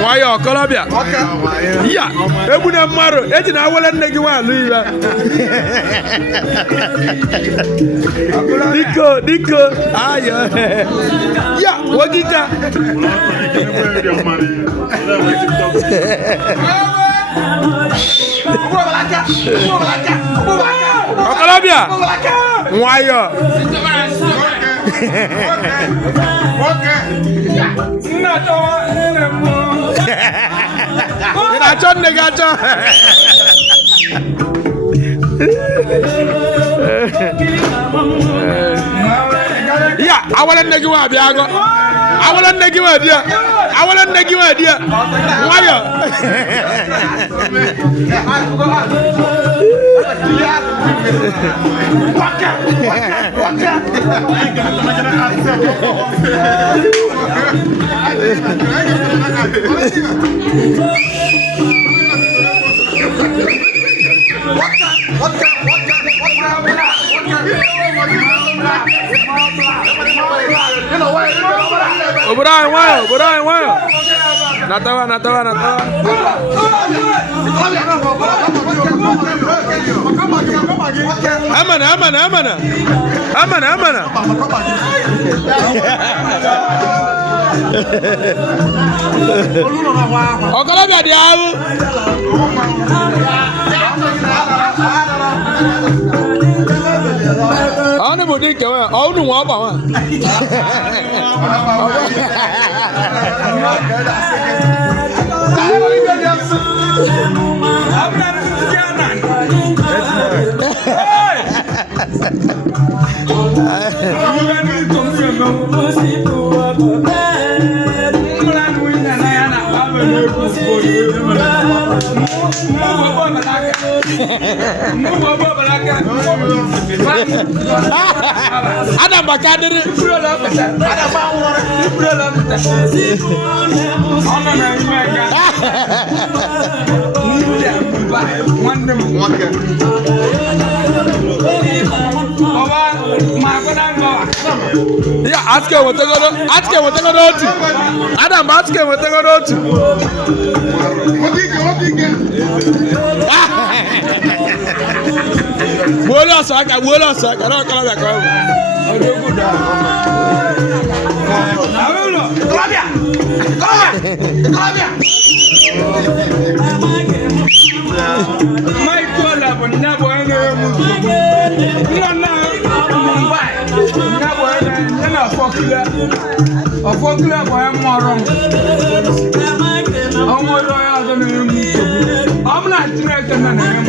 Why Colombia? Yeah, Ebuna Maro, Edina Wallen Negiwa, Nico, yeah, what did that? Colombia, why yeah, I want to make you up, Yago. I want to make you up, dear. I want to make you up, dear. Brian, Natawa. Amana. Okalabia diawu. Onu bodi kewe, onu wa ba wa. Ada bakadere yeah, ask what they got. Adam, ask what they got. Wola saka, I don't call that. My collab never Popular boy, I'm not directing and I'm